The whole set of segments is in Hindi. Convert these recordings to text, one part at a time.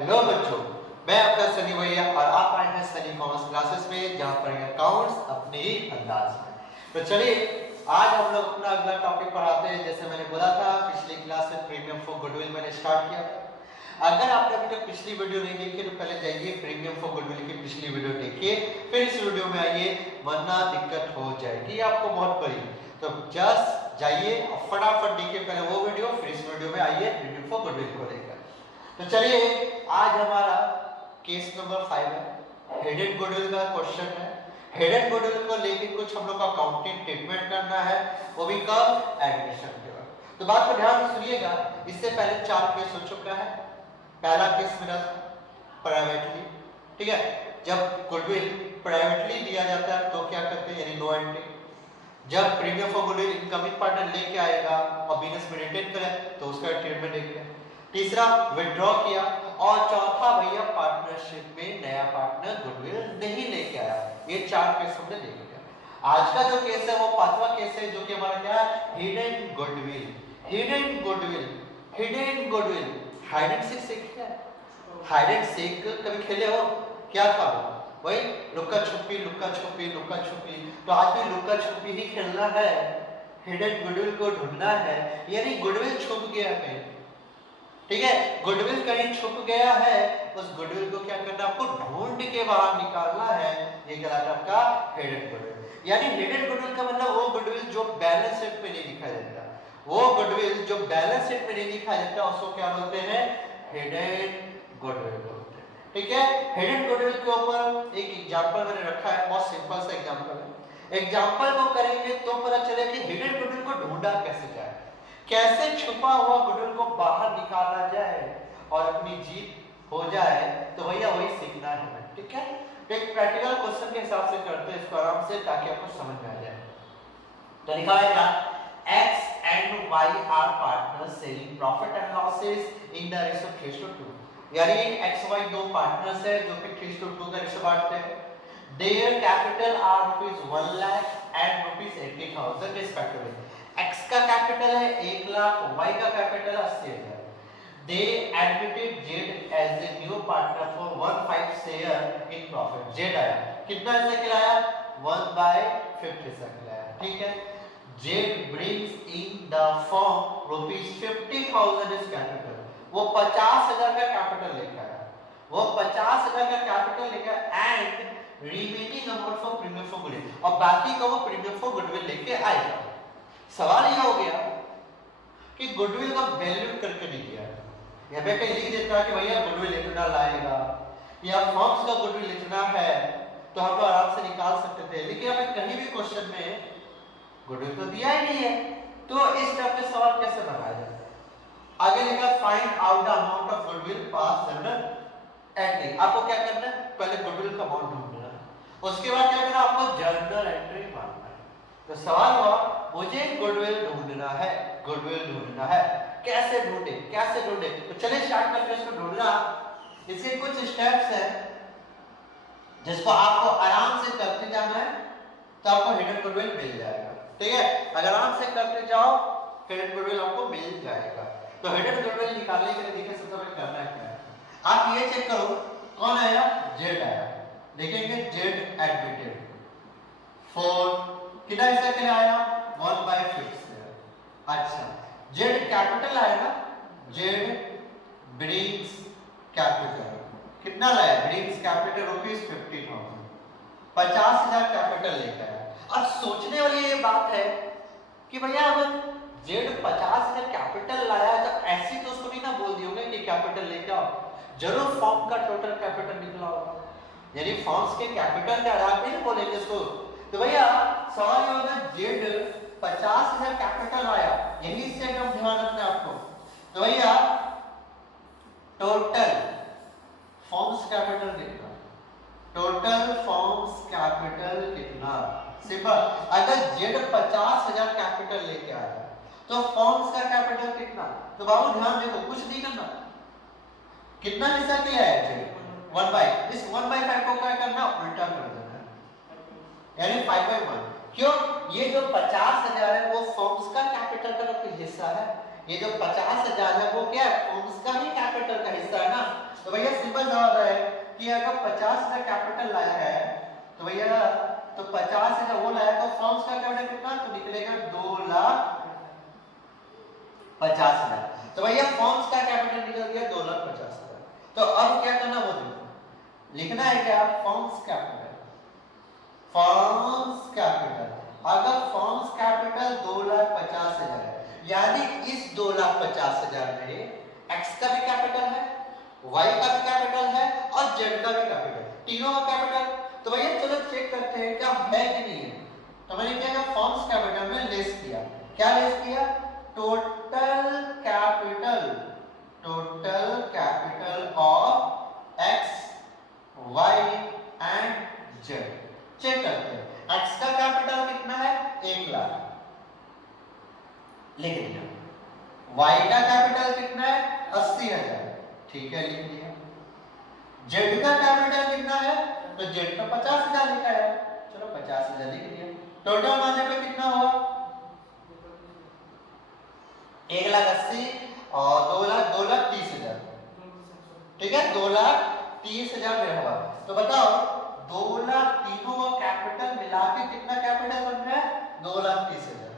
हेलो बच्चों, मैं आपका सनी भैया और आप आए हैं सनी कॉमर्स क्लासेस में, जहां पर अकाउंट्स अपने ही अंदाज में। तो चलिए आज हम लोग अपना अगला टॉपिक पढ़ाते हैं। जैसे मैंने बोला था पिछली क्लास में प्रीमियम फॉर गुडविल मैंने स्टार्ट किया था। अगर आपने अभी तक पिछली वीडियो नहीं देखी तो पहले जाइए प्रीमियम फॉर गुडविल की पिछली वीडियो देखिए, फिर इस वीडियो में आइए, वरना दिक्कत हो जाएगी आपको बहुत बड़ी। तो जस्ट जाइए और फटाफट देखिए पहले वो वीडियो, फिर इस वीडियो में आइए प्रीमियम फॉर गुडविल को लेकर। तो चलिए आज हमारा केस नंबर 5 है, हेडेड गुडविल का क्वेश्चन है। हेडेड गुडविल को लेके कुछ हम लोग का अकाउंटिंग ट्रीटमेंट करना है, वो भी कब? एडमिशन के वक्त। तो बात को ध्यान से सुनिएगा। इससे पहले 4 केस हो चुका है। पहला केस मेरा प्राइवेटली, ठीक है। जब गुडविल प्राइवेटली दिया जाता है तो क्या करते हैं, यानी नो एंट्री। जब premium for goodwill incoming partner लेके आएगा और बिजनेस में रिटेन करे तो उसका ट्रीटमेंट देखते हैं। तीसरा विड्रॉ किया, और चौथा भैया पार्टनरशिप में नया पार्टनर गुडविल नहीं लेके आया। ये 4 केस हमने देख लिया। आज का जो केस है वो 5वां केस है, जो कि हमारा क्या है, hidden goodwill. Hidden goodwill, hidden goodwill, hide and seek सीखा है? हाइड एंड सीक कभी खेले हो? क्या था वो? वही लुक्का छुपी लुक्का छुपी लुक्का छुपी। तो आज भी लुक्का छुपी ही खेलना है, हिडन गुडविल को ढूंढना है, यानी गुडविल छुप गया कहीं, ठीक है। गुडविल कहीं छुप गया है, उस गुडविल को क्या करना, आपको ढूंढ के बाहर निकालना है। ये कहलाता है आपका हिडन गुडविल। यानी हिडन गुडविल का मतलब वो गुडविल जो बैलेंस शीट में नहीं दिखाई देता, वो गुडविल जो बैलेंस शीट में नहीं दिखाई देता उसको क्या बोलते हैं, हिडन गुडविल बोलते हैं, ठीक है। हिडन गुडविल के ऊपर एक एग्जांपल मैंने रखा है, बहुत सिंपल सा एग्जांपल है। एग्जांपल को करेंगे तो पता चलेगा कि हिडन गुडविल को ढूंढा कैसे जाए, कैसे छुपा हुआ गुडविल को बाहर निकाला जाए और अपनी जीत हो जाए। तो भैया वही सीखना है हमें, ठीक है। एक प्रैक्टिकल क्वेश्चन के हिसाब से करते हैं इसको आराम से, ताकि आपको समझ में आ जाए। तो लिखा है क्या, x and y are partners selling profit and losses in the ratio 3:2। यानी x y दो पार्टनर्स है जो कि 3:2 का रेशियो बांटते हैं। Their capital are ₹1 lakh and ₹80,000 respectively। X का कैपिटल है 1 लाख, Y का कैपिटल है 80,000। They admitted Z as a new partner for 1/5 share in profit। Z आया, कितना हिस्सा खिलाया, 1/5 हिस्सा खिलाया, ठीक है। Z brings in the firm ₹50,000 is capital। वो 50,000 का कैपिटल लेकर आया, वो 50,000 का कैपिटल लेकर and remaining amount for premium for goodwill, और बाकी का वो प्रीमियम फॉर गुडविल लेके आएगा। सवाल यह हो गया कि गुडविल का वैल्यू करके नहीं दिया है। यहाँ पे कहीं लिख देता है कि भैया गुडविल इतना लाएगा या फर्म्स का गुडविल इतना है, तो हम लोग आराम से निकाल सकते थे। लेकिन हमें कहीं भी क्वेश्चन में गुडविल तो दिया ही नहीं है, तो इस टाइप के सवाल कैसे बनाया जाए। आगे लिखा find out the amount of goodwill pass journal entry. आपको क्या करना है, पहले गुडविल का अमाउंट ढूंढना है, उसके बाद क्या करना, आपको जर्नल एंट्री मारना है। तो सवाल हुआ मुझे गुडविल ढूंढना है, गुडविल ढूंढना है, कैसे ढूंढे, कैसे ढूंढे। तो चलिए स्टार्ट करते हैं इसको ढूंढना। इसके कुछ स्टेप्स हैं जिसको आपको आराम से करते जाना है, तो आपको हिडन गुडविल मिल जाएगा, ठीक है। अगर आराम से करते जाओ हिडन गुडविल आपको मिल जाएगा। तो हिडन गुडविल निकालने के लिए देखिए सबसे पहले करना है क्या है, आप ये चेक करो कौन आया, जेड आया। देखेंगे जेड एडमिटेड फॉर कितना हिस्सा के लिए आया, 1/5। अच्छा, जेड कैपिटल आएगा, जेड ब्रिंग्स कैपिटल कितना लाया, ब्रिंग्स कैपिटल ₹50,000, 50,000 कैपिटल लेकर आया। अब सोचने वाली ये बात है कि भैया अगर जेड 50,000 कैपिटल लाया तो ऐसी तो उसको नहीं ना बोल दियोगे कि कैपिटल लेके आओ, जरूर फॉर्म का टोटल कैपिटल निकला होगा, यानी फॉर्म्स के कैपिटल के आधार पे नहीं बोलेंगे इसको। तो भैया सवाल ये होगा जेड 50,000 कैपिटल आया, यही से हम ध्यान रखना है आपको। तो भैया टोटल फॉर्म्स कैपिटल कितना, टोटल फॉर्म्स कैपिटल कितना, सिंपल। अगर जेड 50,000 कैपिटल लेके आया तो फॉर्म्स का कैपिटल कितना, तो बाबू ध्यान देखो, कुछ नहीं करना, कितना हिस्सा के लिए आया जेड 1/5, इस 1/5 को क्या करना, उल्टा कर देना, यानी 5/1। क्यों, ये जो 50,000 है वो फॉर्म्स का कैपिटल का हिस्सा है, ये जो 50,000 है वो क्या है, फॉर्म्स का ही कैपिटल का हिस्सा है ना। तो भैया कि अगर 50,000 कैपिटल लाया है तो भैया तो 50,000 वो लाया तो फर्म्स का कैपिटल कितना तो निकलेगा 2,50,000। तो भैया फर्म्स का कैपिटल निकल गया 2,50,000। तो अब क्या करना वो देखो, लिखना है क्या फर्म्स कैपिटल। फर्म्स कैपिटल अगर फर्म्स कैपिटल 2,50,000 है यानी इस 2,50,000 में एक्स का भी कैपिटल है, वाई का भी कैपिटल है और जेड का भी कैपिटल, तीनों का कैपिटल। तो भैया चलो चेक करते हैं क्या है कि नहीं है। तो मैंने क्या किया फर्म्स कैपिटल में लेस किया, क्या लेस किया total capital of X Y and Z. Check करते हैं एक्स का कैपिटल कितना है 1,00,000 लिख दिया, वाई का कैपिटल कितना है 80,000 ठीक है लिख लिया, जेड का कैपिटल कितना है तो जेड का 50,000 लिखा है, चलो 50,000 लिख दिया। टोटल मानने पे कितना हुआ 1,80,000 और 2,30,000 ठीक है 2,30,000 में हुआ। तो बताओ 2,00,000 तीनों का कैपिटल मिला के कितना कैपिटल बन रहा है 2,30,000।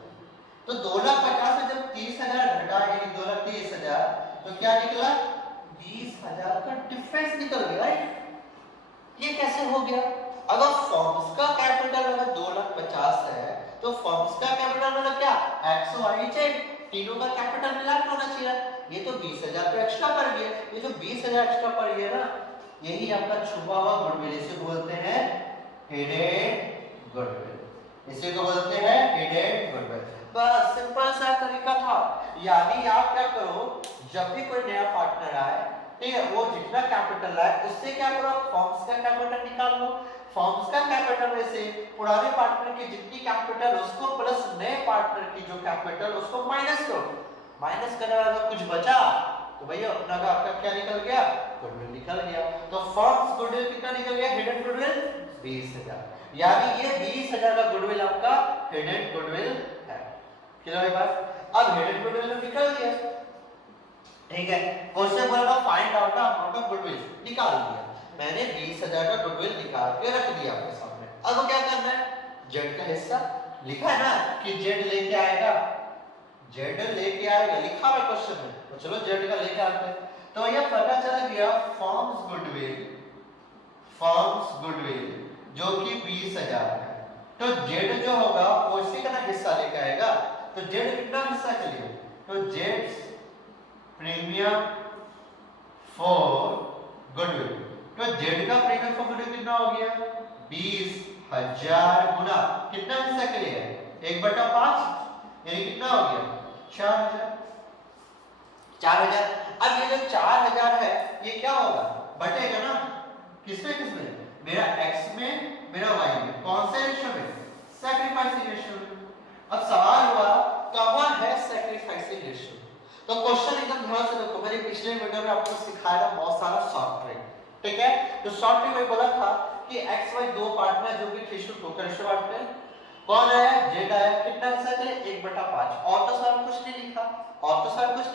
तो 2,50,000 से जब 30,000 घटा यानी 2,30,000 तो क्या निकला 20,000 का डिफरेंस निकल गया। ये कैसे हो गया, अगर फर्म्स का कैपिटल अगर 2,50,000 है तो फर्म्स का कैपिटल मतलब क्या एक्स वाई जेड तीनों का कैपिटल मिला के होना चाहिए। ये तो 20,000 तो एक्स्ट्रा पड़ गया, ये जो 20,000 एक्स्ट्रा पड़ गया ना यही आपका छुपा हुआ गुडविल, इसे बोलते हैं हिडन गुडविल, इसे को बोलते हैं हिडन गुडविल। बस सिंपल सा तरीका था। यानी आप क्या करो जब भी कोई नया पार्टनर आए ठीक है वो जितना कैपिटल है उससे क्या करो फर्म्स का कैपिटल निकाल लो, फर्म्स का कैपिटल में से पुराने पार्टनर की जितनी कैपिटल उसको प्लस नए पार्टनर की जो कैपिटल उसको माइनस करो, माइनस करने वाला कुछ बचा तो भैया अपना का आपका क्या निकल गया गुडविल निकल गया। तो फर्म्स गुडविल कितना निकल गया हिडन गुडविल 20,000, यानी ये 20,000 का गुडविल आपका हिडन गुडविल है। क्लियर है बात, अब हिडन गुडविल निकल गया ठीक है। क्वेश्चन बोला find out the amount of goodwill, निकाल दिया मैंने 20,000 का गुडविल निकाल के रख दिया आपके सामने। अब क्या करना है जेड का हिस्सा लिखा है ना कि जेड लेके आएगा, जेड लेके आएगा लिखा है क्वेश्चन में, तो चलो जेड का लेके आते हैं। तो ये पता चल गया फर्म्स गुडविल जो कि 20,000 है तो जेड जो होगा वो इसी का ना हिस्सा लेके आएगा। तो जेड कितना हिस्सा चलिए तो जेड प्रीमियम फॉर गुडविल, तो जेड का प्रीमियम फॉर गुडविल कितना हो गया 20,000 गुना कितना हिस्सा के लिए 1/5 यानी कितना हो गया 4,000। अब ये जो 4,000 है ये क्या होगा बटेगा ना किसमें मेरा x में मेरा y में, कौन से रेशियो में सैक्रिफाइसिंग रेशियो में। अब सवाल हुआ कहां है सैक्रिफाइसिंग रेशियो। तो क्वेश्चन एकदम ध्यान से देखो, मैंने पिछले वीडियो में आपको सिखाया था बहुत सारा शॉर्ट ट्रिक ठीक है। तो शॉर्ट ट्रिक में बोला था कि x y दो पार्टनर जो कि 3:2 का रेशियो बांटते हैं, कौन आया जेड आया कितना हिस्सा के लिए 1/5 और तो सर कुछ नहीं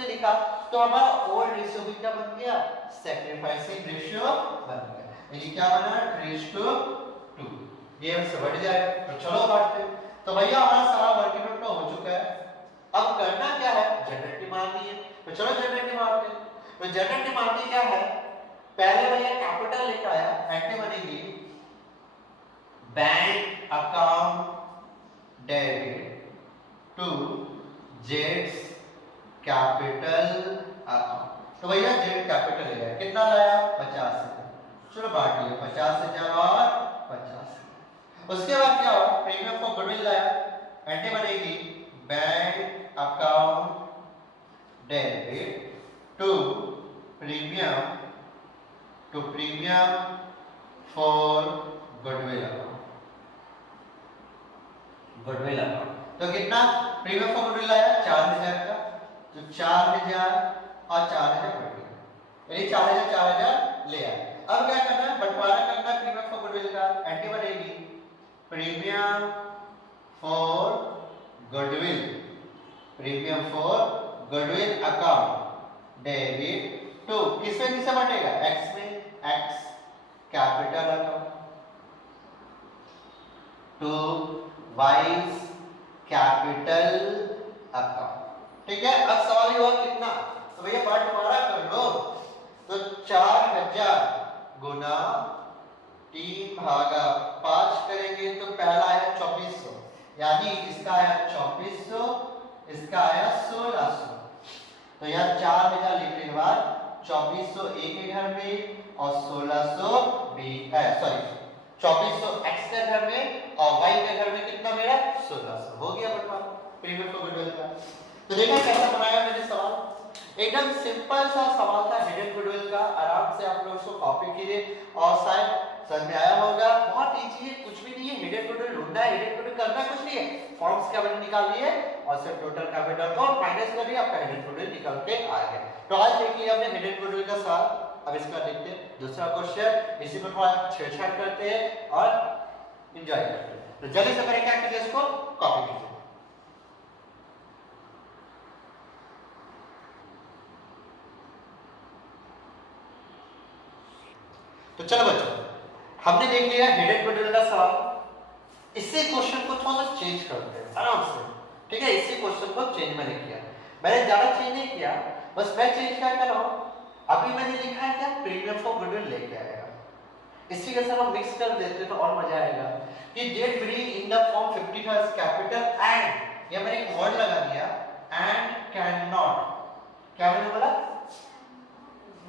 लिखा, तो हमारा ओल्ड रेशियो भी क्या बन गया सैक्रिफाइसिंग रेशियो बन गया, यानी क्या बना 3:2 ये हमसे बढ़ जाएगा। तो चलो बांटते हैं। तो भैया हमारा सारा वर्किंग नोट हो चुका है, अब करना क्या है जनरेटिव मारनी है। तो चलो जनरेटिव मारते हैं। तो जनरेटिव मारनी क्या है पहले भैया कैपिटल लेकर आया एंटी बनेगी बैंक अकाउंट डेबिट टू जेड्स कैपिटल अकाउंट। तो भैया जेड कैपिटल ले आया कितना लाया 50,000, चलो बांट लिया 50,000 और 50,000। उसके बाद क्या हुआ प्रीमियम फॉर गुडविल लाया एंटी बनेगी bank account debit to premium for goodwill account. तो कितना प्रीमियम फॉर गुडविल आया 4,000 का, तो 4,000 और 4,000 बढ़ गया यानी 4,000 ले आए। अब क्या करना है बंटवारा करना प्रीमियम फॉर गुडविल का एंटी बनेगी premium for goodwill account debit to किसमें किसे बटेगा x में x capital account to Y's capital account. ठीक है, अब सवाल ये हुआ कितना, तो भैया बंटवारा कर लो। तो 4000 गुना 3/5 करेंगे तो पहला आया 2400, यानी इसका आया 2400, इसका आया 1600। तो यहाँ 4000 लिखने के बाद 2400 ए के घर में और 1600 बी, सॉरी 2400 एक्स के घर में और वाई के घर में कितना मेरा 1600। हो गया बंटवारा प्रीमियम टू गुडविल का। तो देखा कैसा बनाया मैंने सवाल, एकदम सिंपल सा सवाल था हिडन गुडविल का। आराम से आप लोग उसको कॉपी कीजिए और शायद समझ में आया होगा। बहुत इजी है, कुछ भी नहीं है, हिडन गुडविल ढूंढना है, हिडन गुडविल करना कुछ नहीं है, फॉर्म्स कैपिटल निकाल लिए और सिर्फ टोटल कैपिटल को माइनस कर दिया, आपका हिडन गुडविल निकल के आ गया। तो आज देख लिया हमने हिडन गुडविल का सवाल। अब इसका देखते हैं दूसरा क्वेश्चन, इसी को थोड़ा छेड़छाड़ करते हैं और एंजॉय करते हैं। तो जल्दी से करें, क्या कीजिए, इसको कॉपी कीजिए। तो चलो बच्चों, हमने देख लिया हिडन गुडविल का सवाल। इसी क्वेश्चन को थोड़ा सा चेंज करते हैं आराम से। ठीक है, इसी क्वेश्चन को चेंज मैंने किया, मैंने ज्यादा चेंज नहीं किया, बस मैं चेंज क्या कर रहा हूं, अभी मैंने लिखा है क्या प्रीमियम फॉर गुडविल लेके आएगा, इसी के साथ हम मिक्स कर देते तो और मजा आएगा। कि Z bring in the firm 50 has capital and, ये मैंने एक वर्ड लगा दिया, एंड कैन नॉट, क्या मैंने बोला,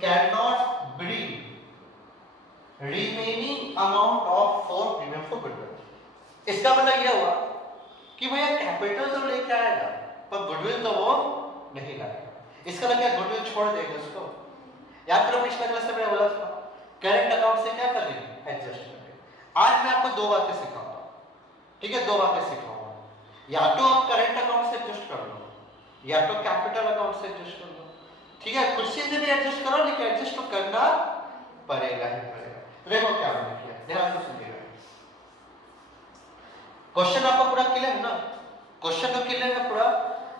can not bring remaining amount of for premium for goodwill. इसका मतलब यह हुआ कि भैया कैपिटल तो लेके आएगा पर गुडविल तो वो नहीं लाएगा। इसका मतलब क्या, गुडविल छोड़ देगा उसको। याद करो पिछले क्लास में मैंने बोला था करंट अकाउंट से क्या करेंगे, एडजस्ट करेंगे। आज मैं आपको दो बातें सिखाऊंगा। ठीक है, दो बातें सिखाऊंगा, या तो आप करंट अकाउंट से एडजस्ट कर लो या तो कैपिटल अकाउंट से एडजस्ट कर लो। ठीक है, कुछ चीजें भी एडजस्ट करो लेकिन एडजस्ट तो करना पड़ेगा ही पड़ेगा। देखो क्या मैंने किया, ध्यान से सुनिएगा। क्वेश्चन आपको पूरा क्लियर है ना, क्वेश्चन तो क्लियर है पूरा,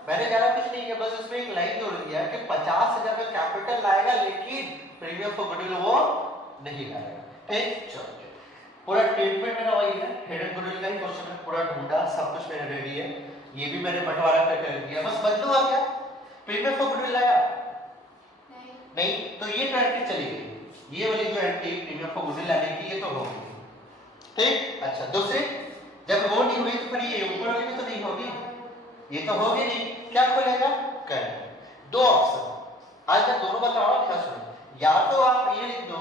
मैंने ज्यादा कुछ नहीं किया, बस उसमें एक लाइन जोड़ दिया कि 50,000 का कैपिटल लाएगा लेकिन प्रीमियम फॉर गुडविल वो नहीं लाएगा। ठीक, चलो पूरा ट्रीटमेंट मेरा वही है, हिडन गुडविल का ही क्वेश्चन है, पूरा ढूंढा, सब कुछ मेरा रेडी है, ये भी मैंने बंटवारा कर दिया, बस बदलूंगा क्या, प्रीमियम फॉर गुडविल लाया नहीं, तो ये तो एंट्री चली गई, ये वाली जो एंट्री प्रीमियम फॉर गुडविल लाने की ये तो हो गई। ठीक, अच्छा दूसरी, जब वो नहीं हुई तो फिर ये ऊपर वाली भी तो नहीं होगी, ये तो होगी नहीं, क्या खोलेगा, करंट। दो ऑप्शन आज मैं दोनों बता रहा हूं, ध्यान सुनो। या तो आप ये लिख दो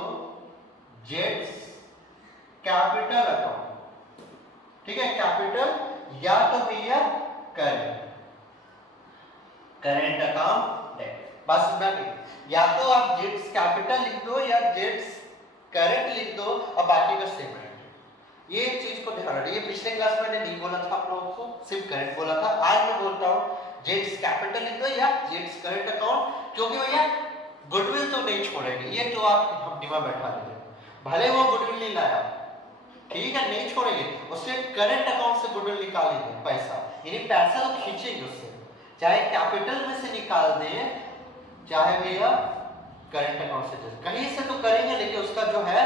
जेट्स कैपिटल अकाउंट, ठीक है कैपिटल, या तो भैया करंट, करंट अकाउंट डेट, बस इतना भी। या तो आप जेट्स कैपिटल लिख दो या जेट्स करंट लिख दो और बाकी का सेम है। ये चीज को ध्यान रखिए, पिछले क्लास में मैंने नहीं बोला था आप लोगों को, सिर्फ करंट बोला था, आज मैं बोलता हूँ जेट्स कैपिटल लिख दो या जेट्स करंट अकाउंट, क्योंकि भैया गुडविल तो नहीं छोड़ेंगे, ये तो आप हम दिमाग बैठा लेंगे, भले वो गुडविल नहीं लाया, ठीक है, नहीं छोड़ेंगे, उससे करंट अकाउंट से गुडविल निकालेंगे पैसा, यानी पैसा तो खींचेंगे उससे, चाहे कैपिटल में से निकाल दें चाहे भैया करंट अकाउंट से, कहीं से तो करेंगे लेकिन उसका जो है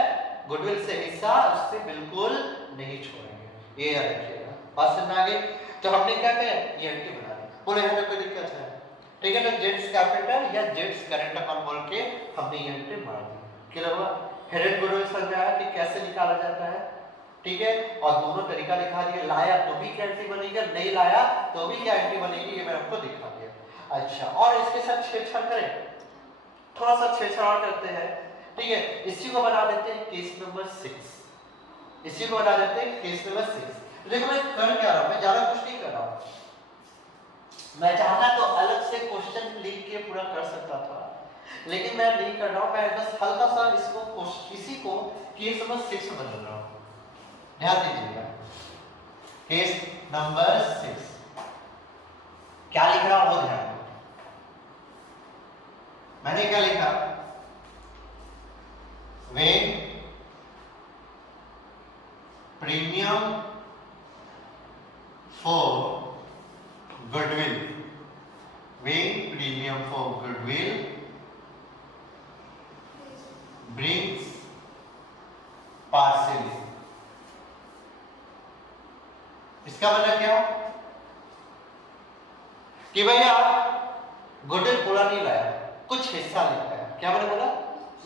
गुडविल से हिस्सा उससे बिल्कुल नहीं छोड़ेंगे, ये याद रखिएगा। बात समझ आ गई? तो हमने क्या किया, ये एंट्री बना दी, बोले हमें कोई दिक्कत है, ठीक है, तो जेट्स कैपिटल या जेट्स करंट अकाउंट बोल के हमने ये एंट्री मार दी। क्लियर हुआ? हिडन गुडविल समझ आया कि कैसे निकाला जाता है, ठीक है, और दोनों तरीका दिखा दिया, लाया तो भी क्या एंट्री बनेगी, नहीं लाया तो भी क्या एंट्री बनेगी, ये मैं आपको दिखा दिया। अच्छा, और इसके साथ छेड़छाड़ करें, थोड़ा सा छेड़छाड़ करते हैं, ठीक है, इसी को बना देते हैं केस नंबर 6, इसी को बना देते हैं केस नंबर 6। देखो मैं कर क्या रहा हूं, मैं ज्यादा कुछ नहीं कर रहा हूं, मैं चाहता तो अलग से क्वेश्चन लिख के पूरा कर सकता था, लेकिन मैं नहीं कर रहा हूं, मैं बस हल्का सा इसको इसी को केस नंबर 6 में बदल रहा हूं। ध्यान दीजिएगा, केस नंबर 6 क्या लिख रहा हूं वो ध्यान, मैंने क्या लिखा, when premium for goodwill, when premium for goodwill brings partially. इसका मतलब क्या कि भैया गुडविल पूरा नहीं लाया, कुछ हिस्सा लेके आया। क्या मैंने बोला?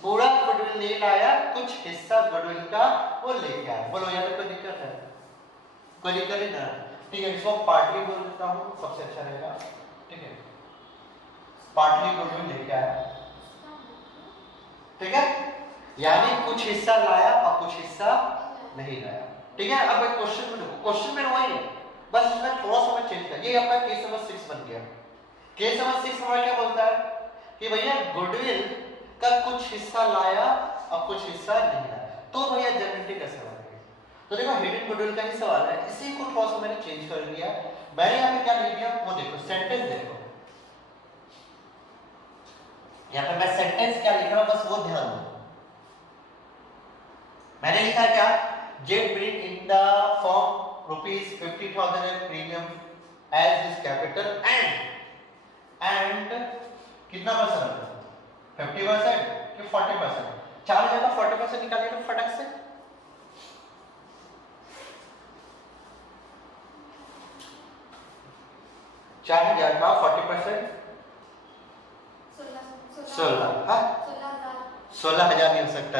पूरा गुडविल नहीं लाया, कुछ हिस्सा गुडविल का वो लेके आया। बोलो यहाँ पे कोई दिक्कत है? कोई दिक्कत नहीं ना? ठीक है, इसको पार्टली बोल देता हूँ, सबसे अच्छा रहेगा। ठीक है, पार्टली गुडविल लेके आया, ठीक है, यानी कुछ हिस्सा लाया और कुछ हिस्सा नहीं लाया। ठीक है, अब एक क्वेश्चन में देखो, क्वेश्चन में वही है, बस इसमें थोड़ा सा मैं चेंज कर। ये आपका केस नंबर 6 बन गया। केस नंबर 6 हमारा क्या बोलता है कि भैया गुडविल का कुछ हिस्सा लाया और कुछ हिस्सा नहीं लाया, तो भैया जनरेटिव कैसे बनेगा? तो देखो हिडन गुडविल का ही सवाल है, इसी को थोड़ा सा मैंने चेंज कर दिया। मैंने यहाँ पे क्या लिख दिया वो देखो, सेंटेंस देखो, यहाँ पे मैं सेंटेंस क्या लिख रहा हूँ बस वो ध्यान दो। मैंने लिखा क्या? Z bring in the firm ₹50,000 premium as his capital and कितना परसेंट? 50% कि 40%? 4,000 का 40% निकालिए तो फटक से। $4,000 का 40% 16, हाँ 16,000 नहीं हो सकता,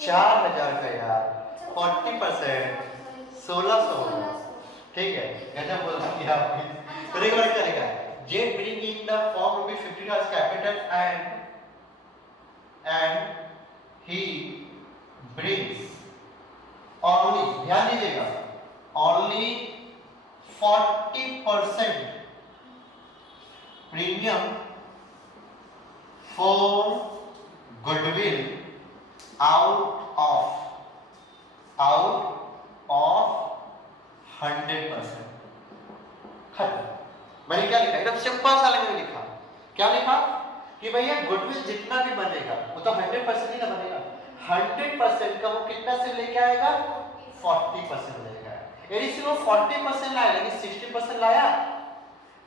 4,000 का यार 40% 1,600। ठीक है, गजब बोल दिया आपने। तो एक बार क्या लिखा है? Jet bring in the firm ₹50,000 capital and he brings only, ध्यान दीजिएगा, only 40% premium for goodwill out of 100%। खत्म। मैंने क्या लिखा? एकदम सिंपल सा मैंने लिखा। क्या लिखा कि भैया गुडविल जितना भी बनेगा वो तो 100% ही ना बनेगा, 100% का वो कितना से लेके आएगा? 40% लेके आएगा। यदि सिर्फ 40% लाया लेकिन 60% लाया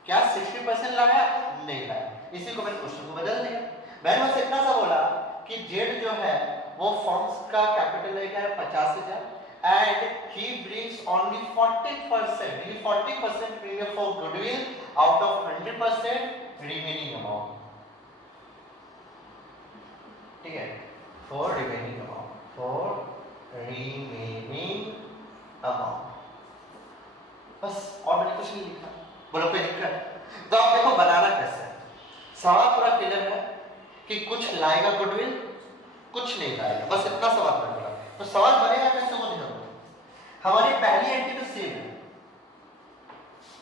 क्या? 60% लाया नहीं लाया, इसी को मैंने क्वेश्चन को बदल दिया। मैंने बस इतना सा बोला कि जेड जो है वो फर्म्स का कैपिटल लेके आया 50,000 and he brings only 40%, he 40% premium for goodwill out of 100% remaining amount. ठीक है, for remaining amount, for remaining amount, बस और मैंने कुछ नहीं लिखा। बोलो कोई दिक्कत? तो आप देखो बनाना कैसे है, सवाल पूरा क्लियर है कि कुछ लाएगा गुडविल, कुछ नहीं लाएगा, बस इतना सवाल बनेगा। तो सवाल बनेगा कैसे वो ध्यान दो। हमारी पहली एंट्री तो सेम है,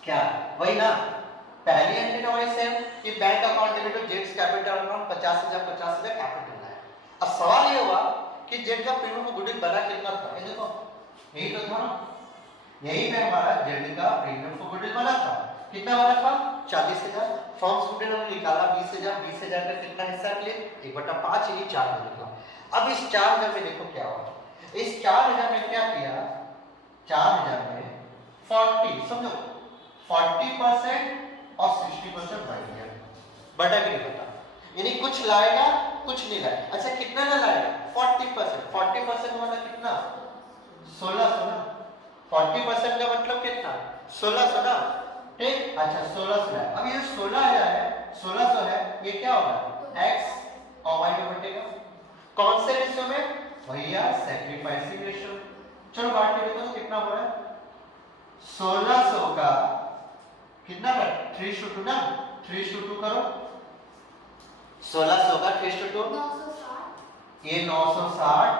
क्या वही ना? पहली एंट्री तो वही सेम कि बैंक अकाउंट डेबिट टू जेट्स कैपिटल अमाउंट 50,000 कैपिटल लाया। अब सवाल ये हुआ कि जेट का प्रीमियम को गुडविल बना कितना था? ये देखो यही तो था ना, यही पे हमारा जेट का प्रीमियम को गुडविल बना था। कितना बना था? 40,000। फॉर्म्स गुडविल हमने निकाला 20,000, 20,000 का कितना हिस्सा मिले? 1/5 यानी 4 निकला। अब इस 4,000 में देखो क्या हुआ, इस 4,000 में क्या किया? 4,000 में 40, समझो 40% और 60% बढ़ गया, बटा के नहीं पता, यानी कुछ लाएगा कुछ नहीं लाएगा। अच्छा कितना ना लाएगा? 40%, 40% मतलब कितना? 1,600 ना, 40% का मतलब कितना? 1,600 ना, ठीक। अच्छा 1,600 है। अब ये 16,000 है, 1,600 है, ये क्या होगा? x और y में बटेगा। कौन से रेशियो में? भैया सैक्रिफाइसिंग रेशियो। चलो बांट के देखो तो कितना हो रहा है? 1,600 का कितना है? 3:2 ना, 3:2 करो। 1,600 का 3:2 960, ये 960,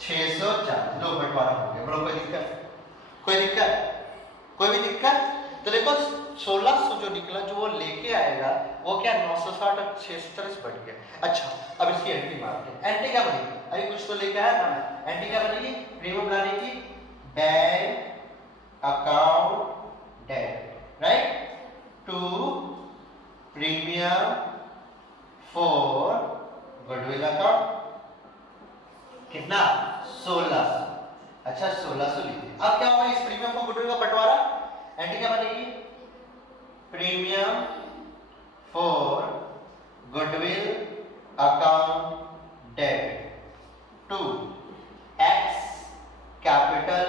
640, दो बंटवारा हो गया। बोलो कोई दिक्कत? कोई दिक्कत? कोई भी दिक्कत? तो देखो 1,600 जो निकला, जो वो लेके आएगा वो क्या? 960 और 640 बढ़ गया। अच्छा अब इसकी एंट्री मारते हैं। एंट्री क्या बनेगी? अरे कुछ तो लेके आया ना, एंट्री क्या बनेगी? प्रीमियम लाने की bank account debit, right, to premium for goodwill account. कितना? 1,600। अच्छा 1,600 लीजिए। अब क्या होगा? इस प्रीमियम को गुडविल का बंटवारा, एंट्री क्या बनेगी? Premium for goodwill account debit to X capital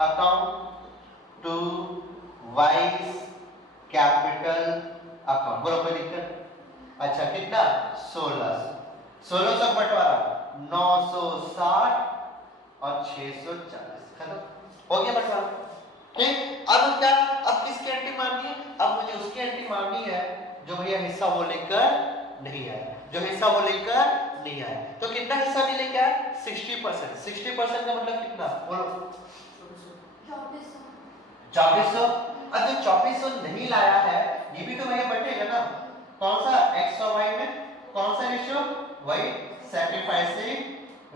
account to Y capital account. बोलो कोई दिक्कत? अच्छा कितना? 1600 बंटवारा 960 और 640 खत्म हो गया बंटवारा। ठीक, अब क्या, अब किसकी एंट्री मारनी है? अब मुझे उसकी एंट्री मारनी है जो भैया हिस्सा वो लेकर नहीं आया, जो हिस्सा वो लेकर नहीं आया। तो कितना हिस्सा नहीं लेके आया? 60%। 60% का मतलब कितना? बोलो 2400। अब जो 2400 नहीं लाया है ये भी तो भैया बटेगा ना, कौन सा? x और y में कौन सा रेशियो? वही सैक्रिफाइसिंग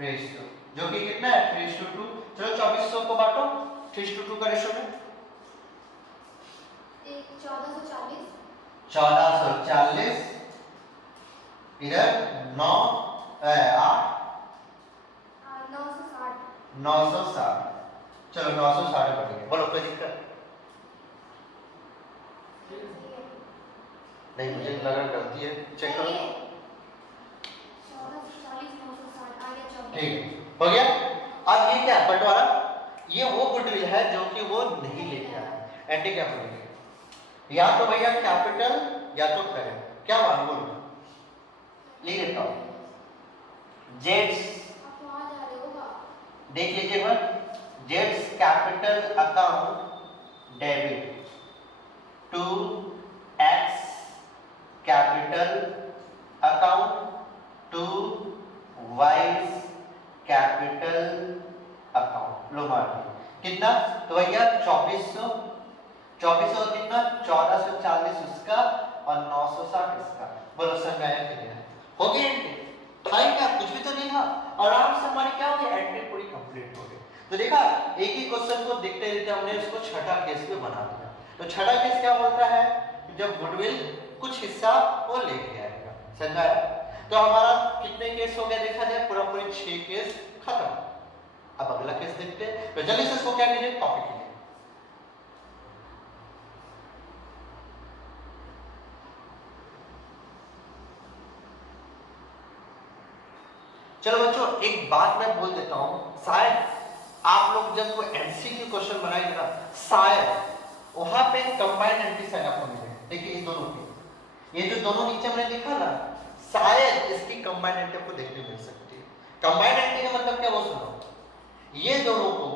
रेशियो, जो कि कितना है? 3:2। चलो 2400 को बांटो 3:2 का रेशियो में। 1440 इधर 9 8 960। चलो 960 बढ़ गया। बोलो कोई दिक्कत नहीं? मुझे लगा गलती है, चेक करो। ठीक हो गया। अब ये क्या बंटवारा? ये वो गुडविल है जो कि वो नहीं लेके आया। एंटी कैपिटल या तो भैया कैपिटल या तो करेंट। क्या मान बोलो? लिख लेता हूं जेड्स, देख लीजिए बस, जेड्स capital account debit to X capital account to Y capital account. लो मार कितना? तो भैया 2400 कितना? 1440 उसका और 960 इसका। बोलो सर मैं कितना हो गई एंट्री? था क्या? कुछ भी तो नहीं था। आराम से हमारी क्या हो गई? एंट्री पूरी कंप्लीट हो गई। तो देखा, एक ही क्वेश्चन को देखते देखते हमने इसको छठा केस में बना दिया। तो छठा केस क्या बोलता है? जब गुडविल कुछ हिस्सा वो लेके आएगा। समझ आया? तो हमारा कितने केस हो गए देखा जाए? पूरा पूरी 6 केस खत्म। अब अगला केस देखते हैं। तो जल्दी से इसको क्या कीजिए? कॉपी कीजिए। चलो बच्चों एक बात मैं बोल देता हूं, शायद आप लोग जब कोई एमसीक्यू क्वेश्चन बनाएंगे ना, शायद वहां पे कंबाइंड एंटी साइन आपको मिले। देखिए इस दोनों की, ये जो दोनों नीचे मैंने लिखा ना, शायद इसकी कंबाइंड एंटी आपको देखने मिल सकती है। कंबाइंड एंटी का मतलब क्या? वो सुनो, ये दोनों को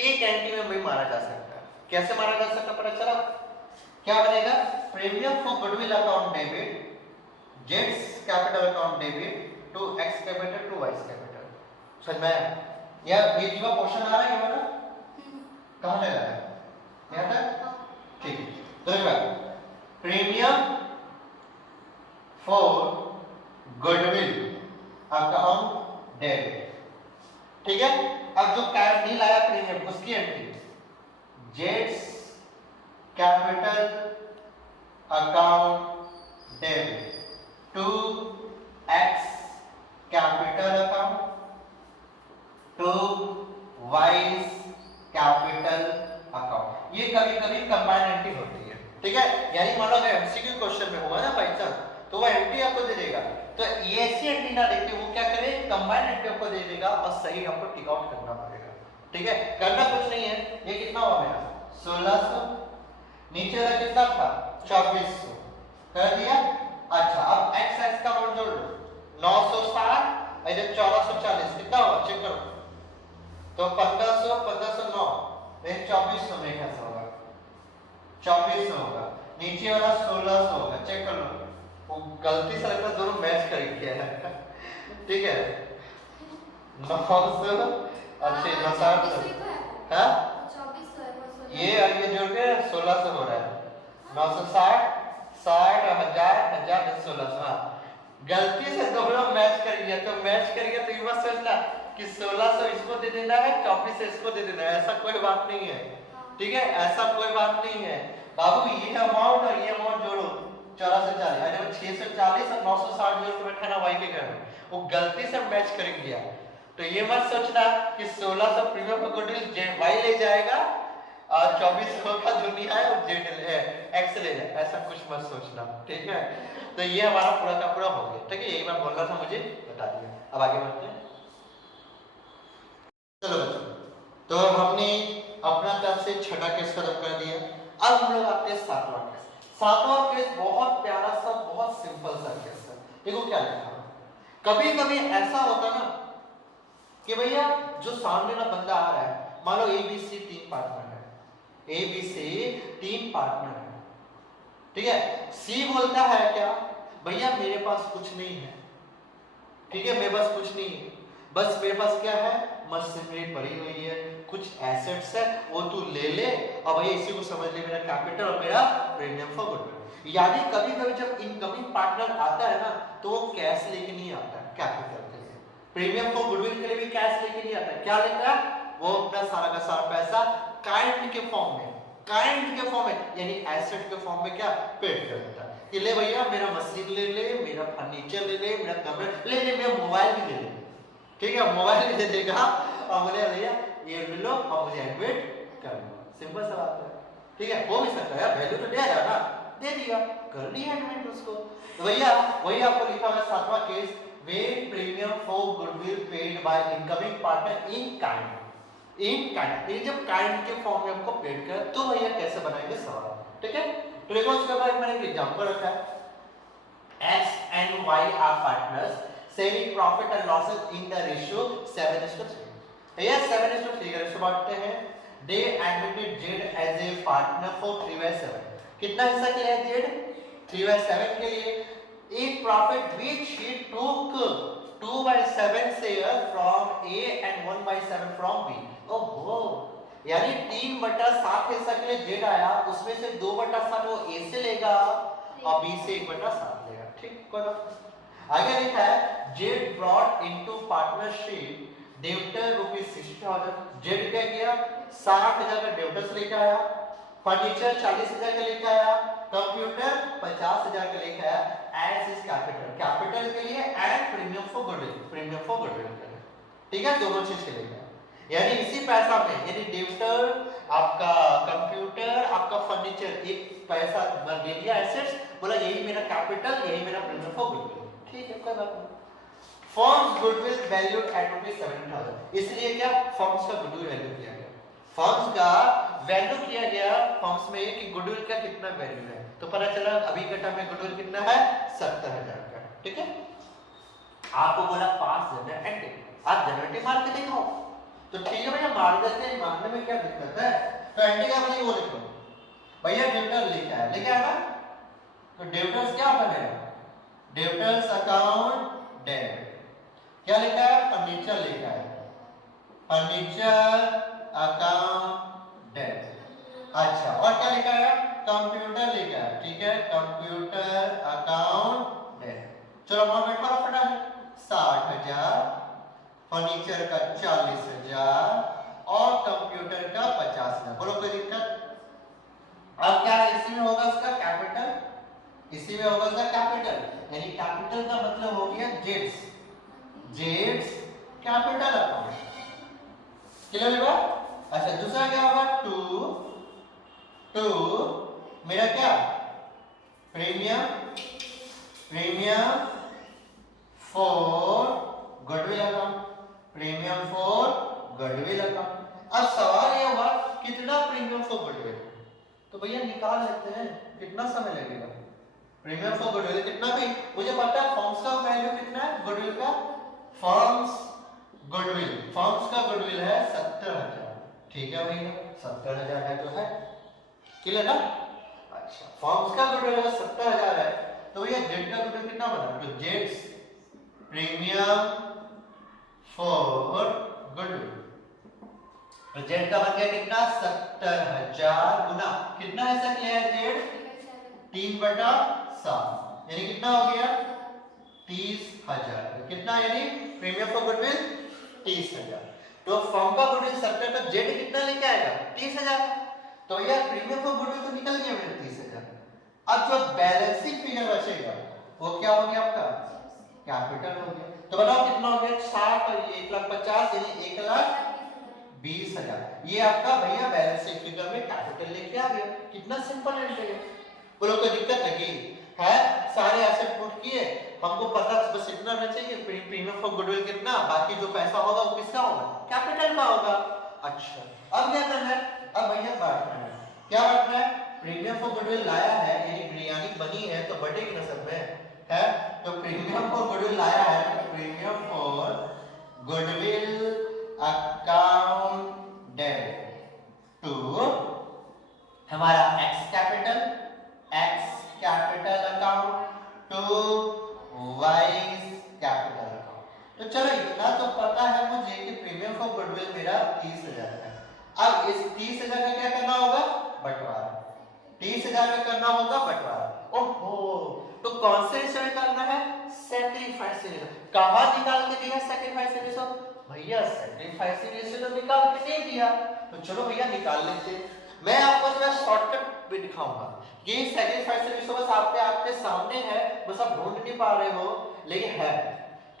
एक एंटी में भी मारा जा सकता है। कैसे मारा जा सकता है पता चला? क्या बनेगा? Premium for goodwill account debit जेड्स capital account debit to X capital to Y capital. समझ में आया? यार ये जीवा पोर्शन आ रहा है क्या बेटा? कहां ले रहा है? यहां तक? ठीक है। तो देखो premium for goodwill account debit, ठीक है। अब जो कैश नहीं लाया प्रीमियम उसकी एंट्री जेड्स capital account debit to X capital account to Y capital account. ये कभी कभी कंबाइंड एंट्री होती है, ठीक है। यानी मान लो अगर एमसीक्यू क्वेश्चन में होगा ना बाई चांस, तो वो एंट्री आपको दे देगा, तो ये ऐसी एंट्री ना देके वो क्या करे? कंबाइंड एंट्री आपको दे देगा और सही आपको टिक आउट करना पड़ेगा, ठीक है। करना कुछ नहीं है। ये कितना हुआ मेरा? 1600, नीचे वाला कितना था? 2400 कर दिया। अच्छा अब x x का मान जोड़ लो, 960 इधर 1440 कितना होगा? चेक करो। तो 1500 1509 ये 2400 में कैसा होगा? 2400 होगा। नीचे वाला 1600 होगा। चेक कर लो, वो गलती से लगता दोनों मैच कर गया है, ठीक है। 900 और 660 हां ये और ये जोड़ के 1600 हो रहा है। 960 60 और 1000 1000 1600। हां गलती से दोनों मैच कर गया, तो मैच कर गया तो ये मत सोचना कि 1600 इसको दे देना है 2400 इसको दे देना है, ऐसा कोई बात नहीं है, ठीक है। ऐसा कोई बात नहीं है बाबू। ये अमाउंट और ये अमाउंट जोड़ो 1440, अरे 640 और 960 जोड़ के बैठा ना वाई के घर में, वो गलती से मैच कर गया। तो ये मत सोचना कि 1600 प्रीमियम का गुडविल वाई ले जाएगा और 2400 का दुनिया है और जेड है एक्स ले जाए, ऐसा कुछ मत सोचना, ठीक है। तो ये हमारा पूरा का पूरा हो गया, ठीक है। यही मैं बोल रहा था, मुझे बता दिया। अब आगे बढ़ते हैं। चलो बच्चों, तो हमने अपना तरफ से छठा केस खत्म कर दिया। अब हम लोग आते हैं सातवां केस। सातवां केस बहुत प्यारा सा, बहुत सिंपल सा केस है। देखो क्या लिखा है। कभी कभी ऐसा होता ना कि भैया जो सामने ना बंदा आ रहा है, मान लो ABC 3 पार्टनर है, ABC 3 पार्टनर है, ठीक है। C बोलता है क्या, भैया मेरे पास कुछ नहीं है, ठीक है, मेरे पास कुछ नहीं है, बस मेरे पास क्या है, मशीनरी पड़ी हुई है, कुछ एसेट्स है, वो तू ले ले, और भैया इसी को समझ ले मेरा कैपिटल और मेरा प्रीमियम फॉर गुडविल। यानी कभी कभी जब इनकमिंग पार्टनर आता है ना, तो वो कैश लेके नहीं आता है कैपिटल के लिए, प्रीमियम फॉर गुडविल के लिए भी कैश लेके नहीं आता है। क्या लेता है वो, अपना सारा का सारा पैसा काइंड के फॉर्म में, काइंड के फॉर्म में यानी एसेट के फॉर्म में क्या पेड कर देता है कि ले भैया मेरा मशीन ले ले, मेरा फर्नीचर ले ले, मेरा कमरा ले ले, मेरा मोबाइल भी ले ले, ठीक है, मोबाइल भी दे देगा और बोले भैया ये ले लो और मुझे एडमिट कर लो। सिंपल सा बात है, ठीक है। हो भी सकता है, वैल्यू तो दे रहा ना, दे दिया, कर लिया एडमिट उसको। तो भैया वही आपको लिखा हुआ है सातवां case, when premium for goodwill paid by incoming partner in kind, in kind, ये जब काइंड के फॉर्म में हमको पेड कर, तो भैया कैसे बनाएंगे सवाल, ठीक है। तो देखो उसके बाद मैंने एक एग्जांपल रखा है, x and y are partners sharing profit and losses in the ratio 7:3। भैया 7:3 का रेशियो बांटते हैं। they admitted z as a partner for 3/7, कितना हिस्सा के लिए z, 3/7 के लिए। in profit which he took 2/7 share from A and 1/7 from B। ओहो, यानी 3/7 हिस्सा के लिए जेड आया, उसमें से 2/7 वो ए से लेगा और बी से 1/7 लेगा, ठीक। कोई बात नहीं। आगे लिखा है Z brought into partnership debtor ₹60,000। Z क्या किया, 60,000 का डेब्टर्स लेके आया, फर्नीचर 40,000 का लेके आया, कंप्यूटर 50,000 का लेके आया एज इज कैपिटल, कैपिटल के लिए and premium for goodwill, premium for goodwill के लिए, ठीक है, दोनों चीज के लिए। यानी इसी पैसा में, यानी डेब्टर, आपका कंप्यूटर, आपका फर्नीचर, एक पैसा दे दिया एसेट्स, बोला यही मेरा कैपिटल, यही मेरा प्रीमियम फॉर गुडविल, ठीक है, कोई बात नहीं। फर्म्स गुडविल वैल्यूड एट ₹7,000, इसलिए क्या फर्म्स का गुडविल वैल्यू किया गया, फर्म्स का वैल्यू किया गया फर्म्स में कि गुडविल का कितना वैल्यू है। तो पता चला अभी के टाइम में गुडविल कितना है, 70,000 का, ठीक है। आपको बोला 5 जनरेटिव, आप जनरेटिव मार के दिखाओ, तो ठीक है भैया मार देते हैं, मारने में क्या दिक्कत है। तो एंटी का मतलब वो लिखो भैया डेब्टर लिखा है, लिखा है ना, तो डेब्टर्स क्या होता है, डेब्टर्स अकाउंट डेबिट, क्या लिखा है, फर्नीचर लिखा है, फर्नीचर अकाउंट डेबिट। अच्छा, और क्या लिखा है, कंप्यूटर लिखा है, ठीक है, कंप्यूटर अकाउंट डेबिट। चलो मैं बैठा फटाफट, 60,000, फर्नीचर का 40,000 और कंप्यूटर का 50,000। बोलो कोई दिक्कत। अब क्या इसी में होगा उसका कैपिटल, इसी में होगा उसका कैपिटल, यानी कैपिटल का मतलब हो गया Jades, Jades capital account, clear हुआ। अच्छा दूसरा क्या होगा, टू मेरा क्या premium, premium for goodwill account, premium for goodwill account. अब सवाल ये हुआ कितना प्रीमियम फॉर गुडविल, तो भैया निकाल सकते हैं, कितना समय लगेगा, प्रीमियम फॉर गुडविल कितना, भी मुझे पता है फर्म्स का वैल्यू कितना है गुडविल का, फर्म्स गुडविल, फर्म्स का गुडविल है 70,000, ठीक है भैया 70,000 है तो है, क्लियर ना। अच्छा फर्म्स का गुडविल 70,000 है, तो भैया जेड का गुडविल कितना बना, तो जेड्स प्रीमियम फॉर गुडविल, तो जेड का बन गया कितना 70,000 गुना कितना है सर, क्लियर जेड 3/7, यानी कितना हो गया 30,000, कितना यानी प्रीमियम फॉर गुडविल 30,000। तो फर्म का गुडविल 70 का जेड कितना लेके आएगा 30,000, तो यार प्रीमियम फॉर गुडविल तो निकल गया मेरे 30,000। अब जो बैलेंसिंग फिगर बचेगा वो क्या हो गया आपका कैपिटल हो गया। तो बताओ कितना हो गया 60 और 1,50,000 यानी 1,20,000 20,000। ये आपका भैया बैलेंस शीट फिगर में कैपिटल लेके आ गया। कितना सिंपल एंट्री है, बोलो कोई दिक्कत लगी है? सारे एसेट पुट किए, हमको पता बस इतना रहना चाहिए प्रीमियम फॉर गुडविल कितना, बाकी जो पैसा होगा वो किसका होगा? कैपिटल का होगा। अच्छा अब क्या करना है? अब भैया बांटना है। क्या बांटना है? प्रीमियम फॉर गुडविल लाया है यानी बिरयानी बनी है तो बढ़ेगी ना सब में, है? तो प्रीमियम फॉर गुडविल लाया है, premium for goodwill account debit to हमारा X capital account to Y capital account. तो चलो इतना तो पता है मुझे कि प्रीमियम फॉर गुडविल मेरा 30,000 है। अब इस 30,000 का क्या करना होगा? बंटवारा। 30,000 का करना होगा बंटवारा। ओहो, तो कौन से रेशो निकालना है? Sacrifice ratio. कहां निकाल के दिया सैक्रिफाइस रेशो? भैया सैक्रिफाइस रेशो तो निकाल के नहीं दिया, तो चलो भैया निकाल लेते। मैं आपको थोड़ा शॉर्टकट भी दिखाऊंगा। ये सैक्रिफाइस रेशो बस आपके सामने है, बस आप ढूंढ नहीं पा रहे हो लेकिन है,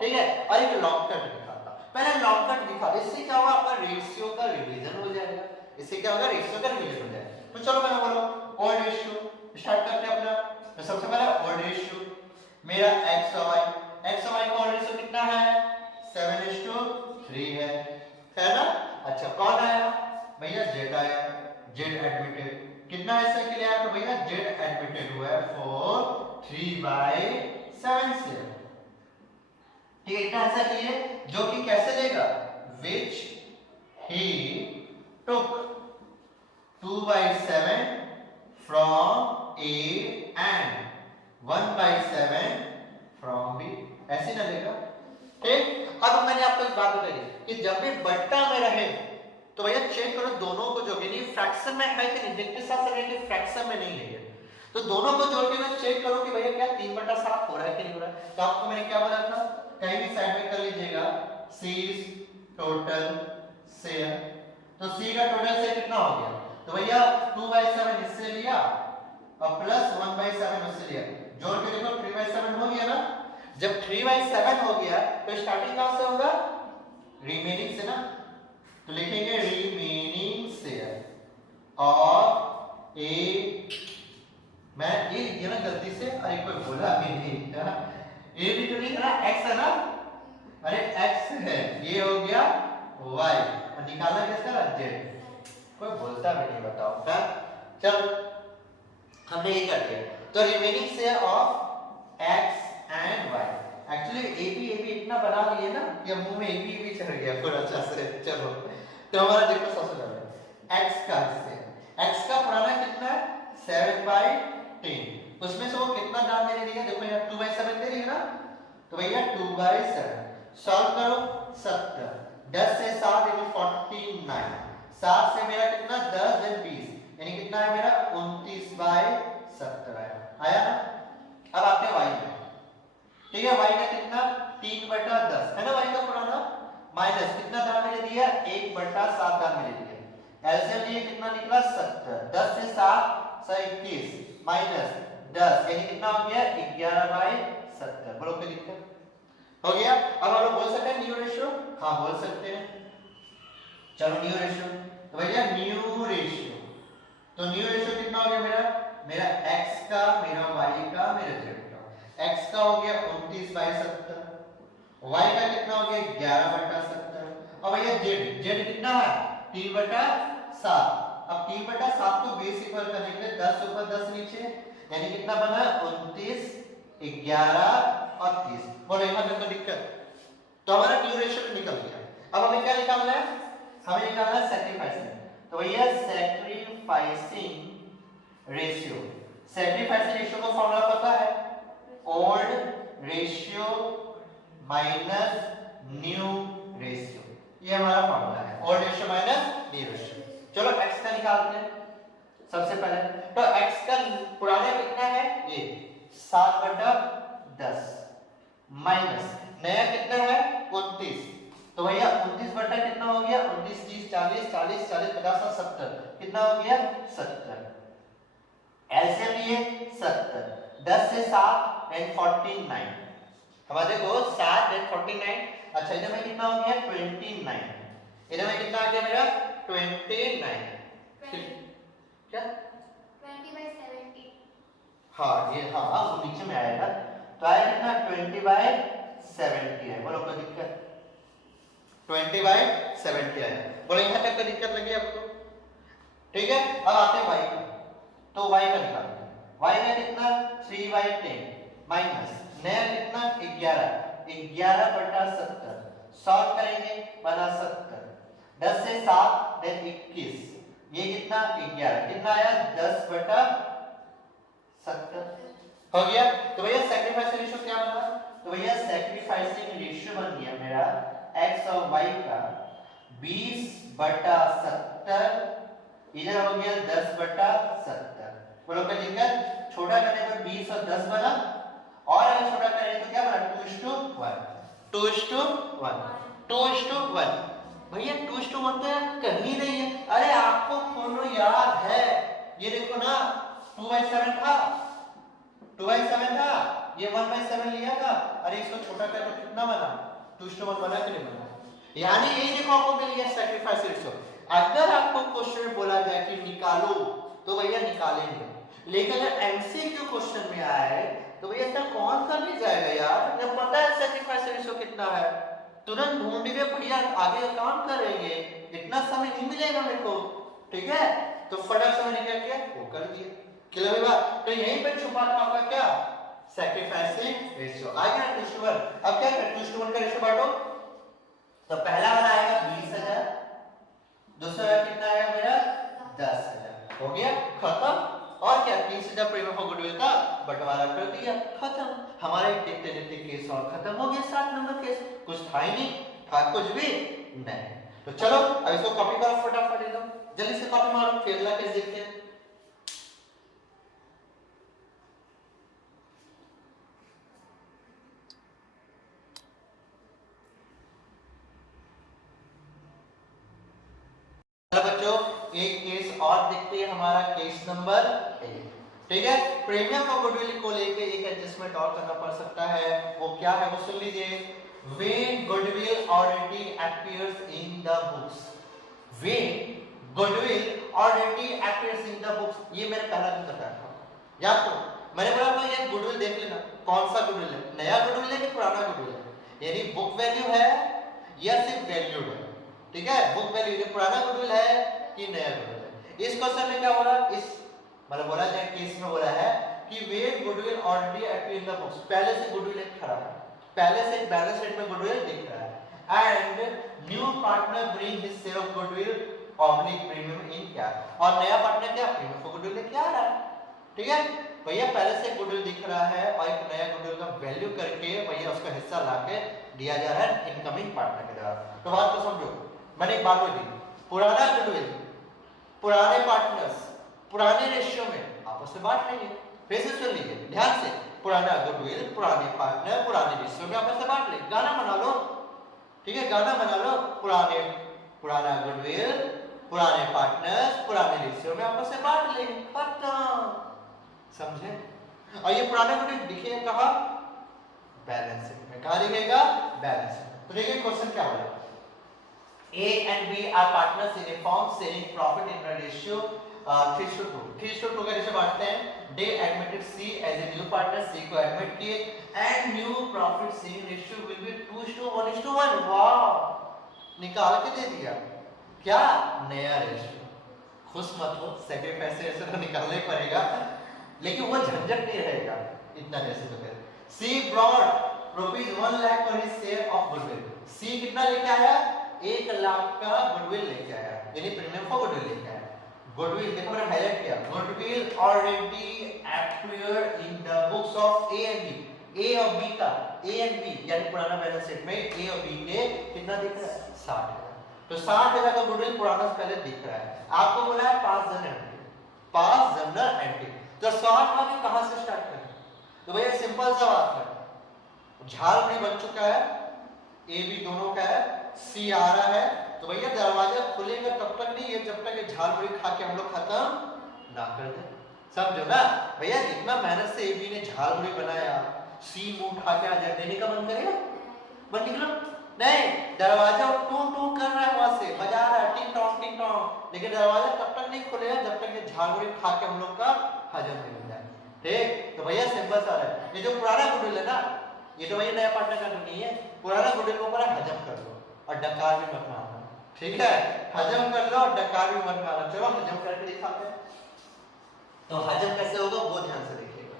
ठीक है? और एक लॉन्ग कट दिखाता, पहले लॉन्ग कट दिखा, इससे क्या होगा? आपका रेशियो का रिवीजन हो जाएगा। इससे क्या होगा? रेशियो का रिवीजन हो जाएगा। तो चलो मैं बोलो ऑड रेशियो स्टार्ट करते हैं अपना। तो सबसे पहले ऑड रेशियो मेरा x और y का ऑड रेशियो कितना है? 7:3 है ना? अच्छा कौन आया? भैया z आया, z एडमिटेड कितना हिस्सा के लिए आया? तो भैया z एडमिटेड हुआ है 4/3 से, ठीक है? इतना हिस्सा के लिए जो कि कैसे लेगा? which he took 2/7 from A and 1/7 from B, ऐसे ना लेगा, ठीक? अब मैंने आपको एक बात बताई कि जब भी बट्टा में रहे तो भैया चेक करो दोनों को जोड़ के, नहीं फ्रैक्शन में है कि नहीं, जिनके साथ से कि फ्रैक्शन में नहीं है, तो दोनों को जोड़ के मैं चेक करूं कि भैया क्या 3/7 हो रहा है कि नहीं हो रहा है। तो आपको मैंने क्या बोला था? कहीं भी साइड में कर लीजिएगा C टोटल शेयर। तो C का टोटल शेयर कितना हो गया? तो भैया 2/7 इससे लिया और प्लस 1/7 उससे लिया, जोड़ के देखो 3/7 हो गया ना। जब 3/7 हो गया तो स्टार्टिंग कहां से होगा? रिमेनिंग से ना। तो लिखेंगे रिमेनिंग शेयर ऑफ ए, मैं ये लिख दिया ना गलती से, अरे कोई बोला भी नहीं है ना, ए भी तो नहीं था, x है ना, अरे x है, ये हो गया y और निकालना किसका? z। कोई बोलता भी नहीं, बताओ क्या? चल हमने ये कर दिया। तो remaining share of x and y, actually A B इतना बना लिए ना कि मुंह में ए बी चढ़ गया पूरा अच्छा से। चलो तो हमारा देखो सबसे पहले x का हिस्सा, x का पुराना कितना है? 7/10, उसमें से वो कितना दाम मैंने दिया? देखो यहाँ 2/7 दे रही है ना, तो भैया 2/7 सॉल्व करो 70, 10 से 7 यानी 49, 7 से मेरा कितना? 10 देन 20 यानी कितना है मेरा? 29/70 आया ना। अब आते हैं y में, ठीक है? y का कितना? 3/10 है ना y का पुराना, माइनस कितना दाम मैंने दिया? 1/7 दाम मैंने दिया। एलसीएम लिए कितना निकला? 70, 10 से 7 21 माइनस 10 यानी कितना हो गया? 11/70। बोलो कोई दिक्कत हो गया? अब हम लोग बोल सकते हैं न्यू रेशियो? हाँ बोल सकते हैं। चलो न्यू रेशियो, तो भैया न्यू रेशियो, तो न्यू रेशियो कितना हो गया मेरा x का, मेरा y का, मेरा z का। x का हो गया 29/70, y का कितना हो गया? 11/70, और भैया z कितना है? 3/7। अब 3/7 को बेस इक्वल करने के लिए 10 ऊपर 10 नीचे यानी कितना बना? 29, 11 और 30। बोलो यहाँ देखो दिक्कत, तो हमारा न्यू रेशियो निकल गया। अब हमें क्या निकालना है? हमें निकालना है सैक्रिफाइसिंग। तो भैया सैक्रिफाइसिंग रेशियो, सैक्रिफाइसिंग रेशियो का फॉर्मूला पता है? Old ratio minus new ratio, ये हमारा फॉर्मूला है, old ratio minus new ratio. चलो x का निकालते हैं सबसे पहले। तो x का पुराना कितना है? ये 7/10 माइनस नया कितना है? 29, तो भैया 29 बटा कितना हो गया? 29 30 40 40 40 50 और 70 कितना हो गया? 70। एलसीएम लिए 70, 10 से 7 एंड 49, हमारे देखो 7 एंड 49, अच्छा इधर में कितना हो गया? 29, इधर में कितना आ गया मेरा 29 क्या 20/70। हाँ ये हाँ वो नीचे में आएगा तो आएगा कितना 20/70 है। बोलो कोई दिक्कत 20/70 आया। बोलो यहाँ तक कोई दिक्कत लगी आपको? ठीक है अब आते हैं y का। तो y का निकालते हैं। y का कितना 3/10 माइनस नया कितना 11/70 सॉल्व करेंगे बना 70 10 से 7 देन 21 ये कितना 11 कितना आया 10/70 हो गया। तो भैया सैक्रिफाइस रेशियो क्या बना? तो भैया सैक्रिफाइसिंग रेशियो बन गया मेरा x और y का 20/70 इधर हो गया 10/70। बोलो क्या दिक्कत? छोटा करने पर 20 और 10 बना और अगर छोटा करें तो क्या बना 2:1 2:1 2:1 भैया 2:1 तो कहीं नहीं है। अरे आपको फोनो याद है ये देखो ना 2/7 था 2/7 था ये 1/7 लिया था। अरे इसको छोटा कर तो कितना बना 2:1 बना कि नहीं बना? यानी यही देखो आपको मिल गया सैक्रिफाइस रेशियो। अगर आपको क्वेश्चन में बोला जाए कि निकालो तो भैया निकालेंगे, लेकिन अगर एमसीक्यू क्वेश्चन में आए तो भैया इतना कौन कर नहीं जाएगा यार? जब पता है सैक्रिफाइस रेशियो कितना है तुरंत ढूंढ के भैया आगे काम करेंगे, इतना समय नहीं मिलेगा मेरे को। ठीक है तो फटाक से मैंने क्या किया वो कर दिया। क्लियर बात? तो यहीं पे छुपा था आपका क्या सैक्रिफाइसिंग रेशियो आ गया 2:1। अब क्या करें 2:1 का रेशियो बांटो तो पहला वाला आएगा 20,000 दूसरा कितना आएगा मेरा 10,000 हो गया खत्म। और क्या 30,000 प्रीमियम फॉर गुडविल का बंटवारा कर दिया खत्म। हमारे देखते देखते केस और खत्म हो गया। 7 नंबर केस कुछ था ही नहीं था कुछ भी नहीं। तो चलो अब इसको कॉपी करो फटाफट एकदम जल्दी से कॉपी मारो फिर अगला केस देखते हैं। बच्चों एक केस और देखते हैं हमारा केस नंबर 8। ठीक है प्रीमियम फॉर गुडविल को लेके एक एडजस्टमेंट और करना पड़ सकता है। वो क्या है वो सुन लीजिए। when goodwill already appears in the books when goodwill already appears in the books ये मैंने पहला दिन बताया था याद तो मैंने बोला था ये गुडविल देख लेना कौन सा गुडविल है नया गुडविल है कि पुराना गुडविल है यानी बुक वैल्यू है या सिर्फ वैल्यू है। ठीक है बुक वैल्यू ये पुराना गुडविल है कि नया गुडविल है। इस क्वेश्चन में क्या बोला इस मतलब बोला जाए केस में बोला है कि when goodwill already appear in the books पहले से गुडविल एक खड़ा है पहले से बैलेंस शीट में गुडविल दिख रहा है and new partner bring his share of goodwill oblique premium in क्या और नया पार्टनर क्या प्रीमियम फॉर गुडविल लेके आ रहा है। ठीक है भैया पहले से गुडविल दिख रहा है और एक नया गुडविल का वैल्यू करके भैया उसका हिस्सा लाके दिया जा रहा है इनकमिंग पार्टनर के द्वारा। तो बात को समझो मैंने एक बात बोली पुराना गुडविल पुराने पार्टनर्स पुराने रेशियो में आपस में बांट लेंगे। फिर से सुन लीजिए ध्यान से पुराना गुडविल पुराने पार्टनर पुराने रेशियो में आपस में बांट लेंगे। गाना बना लो ठीक है गाना बना लो पुराना गुडविल पुराने पार्टनर्स पुराने रेशियो में आपस में बांट लेंगे खत्म। समझे? और ये पुराना गुडविल दिखेगा कहां बैलेंस शीट में। कहां दिखेगा बैलेंस शीट। तो देखिए क्वेश्चन क्या बोला A and B are partners in a firm sharing profit in a ratio 3:2 3:2 का रेशियो बांटते हैं। They admitted C as a new partner C को एडमिट किए and new profit sharing ratio will be 2:1:1। वाह निकाल के दे दिया क्या नया रेशियो। खुश मत हो सैक्रिफाइस रेशियो तो निकालना ही पड़ेगा लेकिन वो झंझट नहीं रहेगा इतना रेशियो तो फिर C brought ₹1 lakh for his share of goodwill। C कितना लेके आया 1 लाख का गुडविल लेके आया यानी प्रीमियम फॉर गुडविल लेके आया। गुडविल देखो मैंने हाईलाइट किया goodwill already appeared in the books of A and B A और बी का ए एंड बी यानी पुराना बैलेंस शीट में ए और बी के कितना दिख रहा है 60,000। तो 60,000 का गुडविल पुराना से पहले दिख रहा है। आपको बोला है 5 जनरल एंट्री तो 60 वाली कहां से स्टार्ट करें? तो भैया सिंपल सा बात है झाल भी बन चुका है ए बी दोनों का है सी आ रहा है तो भैया दरवाजा खुलेगा तब तक नहीं है जब तक ये झाल मुड़ी खा के हम लोग खत्म ना कर दे। समझो ना भैया जितना मेहनत से एबी ने झाल मुड़ी बनाया सी मुंह उठा के आ जाए देने का मन करेगा बन निकलो नहीं, दरवाजा टू टू कर रहा है, वहां से बजा रहा है टिंग टोंग, लेकिन दरवाजा तब तक नहीं खुलेगा जब तक ये झाड़ू खा के हम लोग का हजम नहीं हो जाए। ठीक, तो भैया सिंपल सा है, ये जो पुराना गुडविल है ना, ये तो भैया नया पार्टनर का नहीं है, पुराना गुडविल को ऊपर हजम कर लो और डकार भी मत मारना। ठीक है, हजम कर लो और डकार भी मत मारना। चलो हजम करके दिखाते हैं। तो हजम कैसे होगा वो ध्यान से देखिएगा,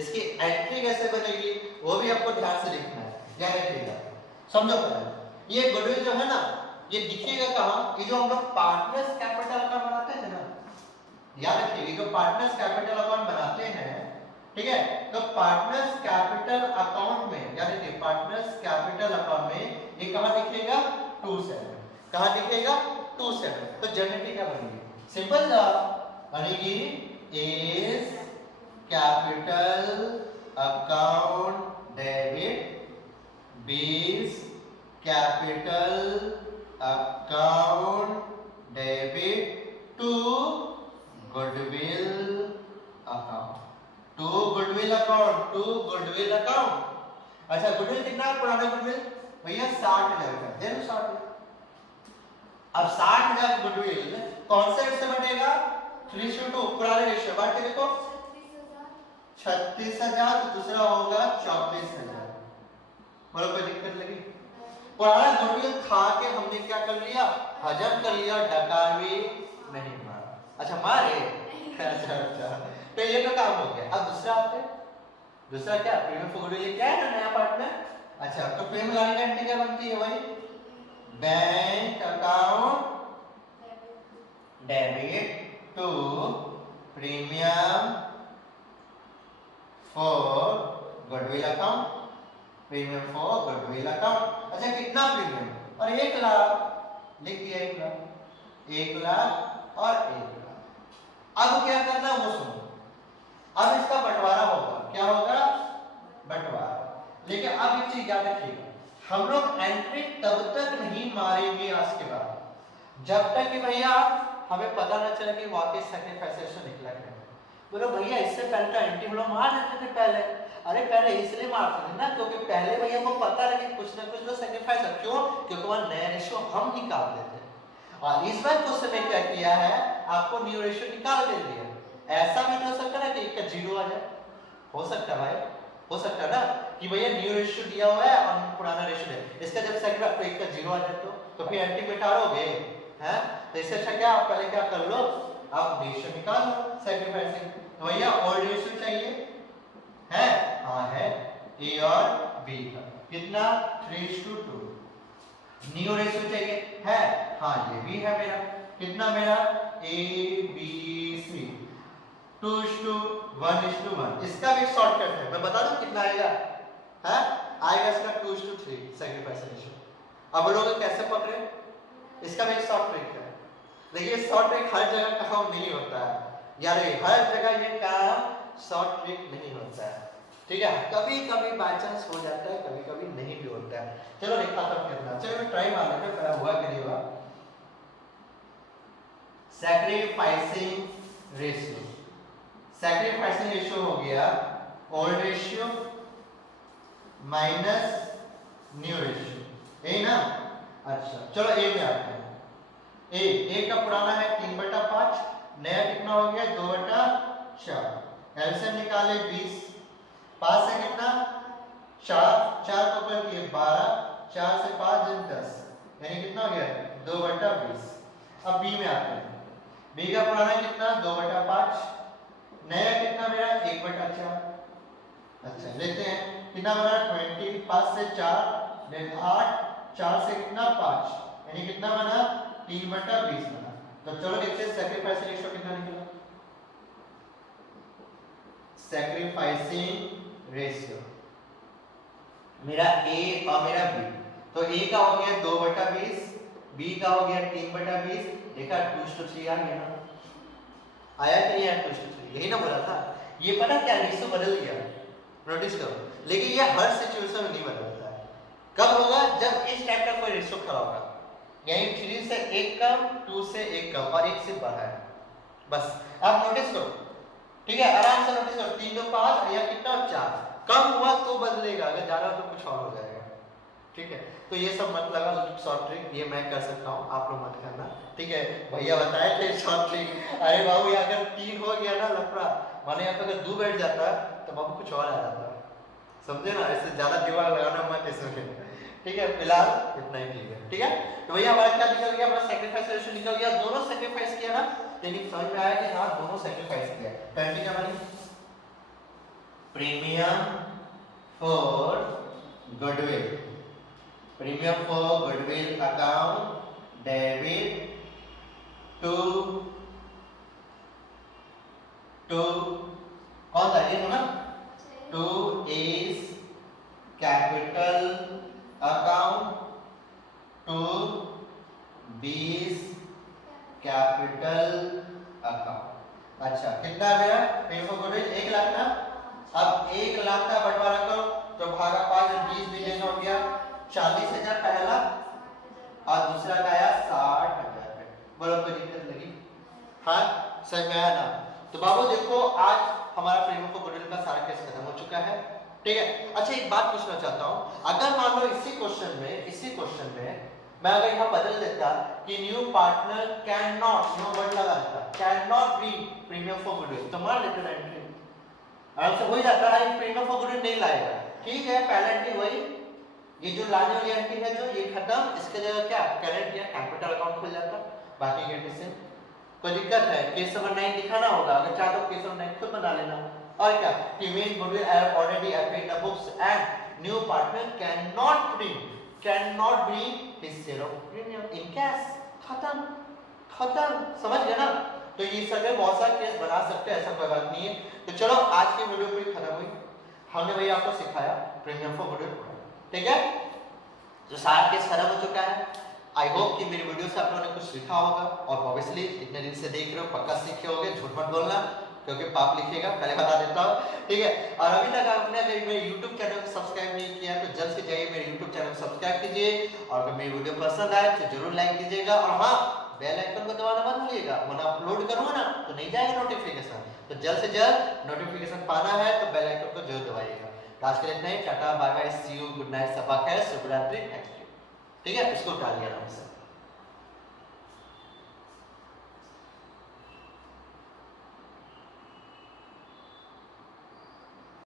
इसकी एंट्री कैसे बनेगी वो भी आपको ध्यान से देखना है। ध्यान रखिएगा, समझो पहले ये गुडविल जो है ना, ये दिखिएगा कहाँ, ये जो हम लोग पार्टनर्स कैपिटल अकाउंट बनाते हैं ना, याद रखिए ये जो पार्टनर्स कैपिटल अकाउंट बनाते हैं, ठीक है, तो पार्टनर्स कैपिटल अकाउंट में, याद रखिए पार्टनर्स कैपिटल अकाउंट में ये कहाँ दिखेगा, 27। कहाँ दिखेगा, 27। तो जनरेटिव क्या बनेगी, सिंपल सा बनेगी, A's capital account debit B's capital account debit to goodwill account, to goodwill account, to goodwill account. अच्छा गुडविल कितना है पुराना गुडविल भैया 60,000 का, देन 60। अब 60,000 गुडविल कौन से से बनेगा, 3:2 पुराने रेशियो बांट के देखो, 36,000 तो दूसरा होगा 34,000। बोलो कोई दिक्कत लगी, पुराना गुडविल खा के हमने क्या कर लिया, हजम कर लिया, डकार भी नहीं मारा। अच्छा मारे, अच्छा तो ये तो काम हो गया। अब दूसरा आते हैं, दूसरा क्या, प्रीमियम फॉर गुडविल क्या है ना, नया पार्टनर। अच्छा तो प्रीमियम लाइन का एंट्री क्या बनती है भाई, bank account debit to premium for goodwill account, premium for goodwill account. अच्छा कितना प्रीमियम, और 1 लाख लिख दिया, 1 लाख, 1 लाख और 1 लाख। अब क्या करना है वो सुनो, अब इसका बंटवारा होगा, क्या होगा, बंटवारा। लेकिन अब एक चीज याद रखिएगा, हम लोग एंट्री तब तक नहीं मारेंगे आज के बाद जब तक कि भैया हमें पता ना चले कि वाकई सैक्रिफाइस से निकला है। बोलो भैया इससे पहले तो एंट्री हम लोग मार देते थे पहले, अरे पहले इसलिए मारते थे ना क्योंकि पहले भैया को पता लगे कुछ ना कुछ तो सैक्रिफाइस है, क्यों, क्योंकि वहां नया रेशियो हम निकाल देते। और इस बार क्वेश्चन में क्या किया है, आपको न्यू रेशियो निकाल के दिया। ऐसा भी तो हो सकता है ना कि 1 का 0 आ जाए, हो सकता है भाई, हो सकता है ना कि भैया न्यू रेशियो दिया हुआ है और पुराना रेशियो है, इसका जब सैक्रिफाइस तो 1 का 0 आ जाए तो फिर एंट्री मिटाओगे हैं। तो इससे अच्छा क्या, आप पहले क्या कर लो, आप रेशियो निकाल लो सैक्रिफाइसिंग। तो भैया ओल्ड रेशियो चाहिए है, हाँ है, ए और बी का कितना 3:2। न्यू रेशियो चाहिए है, हाँ ये भी है मेरा, कितना मेरा ए बी सी 2:1:1। इसका भी शॉर्टकट है, मैं बता दूं कितना आएगा, है आएगा इसका 2:3 सैक्रिफाइस रेशियो। अब लोग कैसे पकड़े, इसका भी एक शॉर्ट ट्रिक है, देखिए शॉर्ट ट्रिक हर जगह काम नहीं होता है यार, हर जगह ये काम शॉर्ट ट्रिक नहीं होता है, ठीक है, कभी कभी बाय चांस हो जाता है, कभी कभी नहीं भी होता है। चलो देखा तब कितना, चलो मैं ट्राई मार लेते हैं, हुआ करेगा सैक्रिफाइसिंग रेशियो। सैक्रिफाइसिंग रेशियो हो गया old ratio minus new ratio, ए ना। अच्छा चलो ए में आते हैं, ए का पुराना है 3/5, नया कितना हो गया 2/4। एलसीएम निकाले 20, 5 से कितना 4 को ऊपर किए 12, 4 से 5 दिन 10, यानी कितना हो गया 2/20। अब बी में आते हैं, बी का पुराना कितना 2/5, नया कितना मेरा 1/4। अच्छा लेते हैं कितना बना 20, 5 से 4 देन 8, 4 से कितना 5, यानी कितना बना 3/20 बना। तो चलो देखते हैं सैक्रिफाइसिंग रेशियो कितना निकला, सैक्रिफाइसिंग रेशियो मेरा ए और मेरा बी। तो ए का हो गया 2/20, बी का हो गया 3/20, देखा 2:3 आ गया ना, आया कि नहीं आया 2:3, यही ना बोला था। ये पता क्या रेशियो बदल गया, नोटिस करो, लेकिन ये हर सिचुएशन में नहीं बदलता है। कब होगा, जब इस टाइप का कोई रेशियो खड़ा होगा, यानी 3 से 1 कम, 2 से 1 कम और 1 से बढ़ा है, बस आप नोटिस करो, ठीक है, आराम से नोटिस करो, 3 2 5 या कितना 4, कम हुआ तो बदलेगा, अगर ज्यादा तो कुछ और हो जाएगा, ठीक है। तो ये सब मत लगा शॉर्ट ट्रिक, ये मैं कर सकता हूँ, आप लोग मत करना, ठीक है। भैया बताए थे शॉर्ट ट्रिक। अरे बाबू ये अगर 3 हो गया ना लफड़ा, माने यहाँ पे अगर 2 बैठ जाता तो बाबू कुछ और आ जाता, समझे ना। ऐसे ज्यादा दिमाग लगाना मत इसमें, ठीक है। फिलहाल इतना ही ठीक है, ठीक है। तो भैया हमारा क्या निकल गया, हमारा सैक्रिफाइस रेशियो निकल गया, दोनों सैक्रिफाइस किया ना, यानी समझ में आया कि हाँ दोनों सैक्रिफाइस किया। पेनल्टी क्या बनी, premium for goodwill, premium for goodwill account debit to कौन था ये ना, to A's capital account to B's capital account. अच्छा कितना है मेरा प्रीमियम फॉर गुडविल, 1 लाख ना। अब 1 लाख का बंटवारा करो तो भागा 5, 20 मिलियन हो गया, 40,000 पहला और दूसरा का आया 60,000। बोलो कोई दिक्कत लगी, हाँ समझ में आया ना। तो बाबू देखो आज हमारा प्रीमियम फॉर गुडविल का सारा केस खत्म हो चुका है, ठीक है। अच्छा एक बात पूछना चाहता हूँ, अगर मान लो इसी क्वेश्चन में मैं अगर यहाँ बदल देता कि new partner can not, no word लगा देता, can not be premium for goodwill, तो मान लेते एंट्री आराम से हो ही जाता है, प्रीमियम फॉर गुडविल नहीं लाएगा, ठीक है। पहला एंट्री वही, ये जो लाने वाली एंट्री है जो ये खत्म, इसके जगह क्या करंट या कैपिटल अकाउंट खुल जाता, बाकी के एंट्री से कोई दिक्कत है। केस नंबर 9 दिखाना होगा, अगर चाहो तो केस नंबर 9 खुद बना लेना। और क्या, premium goodwill have already appeared the books and new partner can not bring his share of premium in cash, खत्म, समझ गए ना। तो ये सब बहुत सारे केस बना सकते हैं, ऐसा कोई बात नहीं है। तो चलो आज की वीडियो पूरी खत्म हुई, हमने भैया आपको सिखाया प्रीमियम फॉर गुडविल, ठीक है। तो सारा केस खत्म हो चुका है। आई होप कि मेरी वीडियो से आप लोगों ने कुछ सीखा होगा, और ऑब्वियसली इतने दिन से देख रहे हो पक्का सीखे होगे, झूठ मत बोलना क्योंकि पाप लिखेगा, पहले बता देता हूँ, ठीक है। और अभी तक आपने अगर मेरे YouTube चैनल को सब्सक्राइब नहीं किया तो जल्द से जाइए मेरे YouTube चैनल को सब्सक्राइब कीजिए, और अगर मेरी वीडियो पसंद आए तो जरूर लाइक दीजिएगा, और हाँ बेल आइकन को दबाना मत भूलिएगा, वरना अपलोड करूंगा ना तो नहीं जाएगा नोटिफिकेशन। तो जल्द से जल्द नोटिफिकेशन पाना है तो बेल आइकन को जरूर दबाइएगा। तो आज के लिए इतना ही, tata bye bye, see you, good night, सबा खैर, शुभ रात्रि, थैंक यू, ठीक है। इसको उठा लिया आराम से।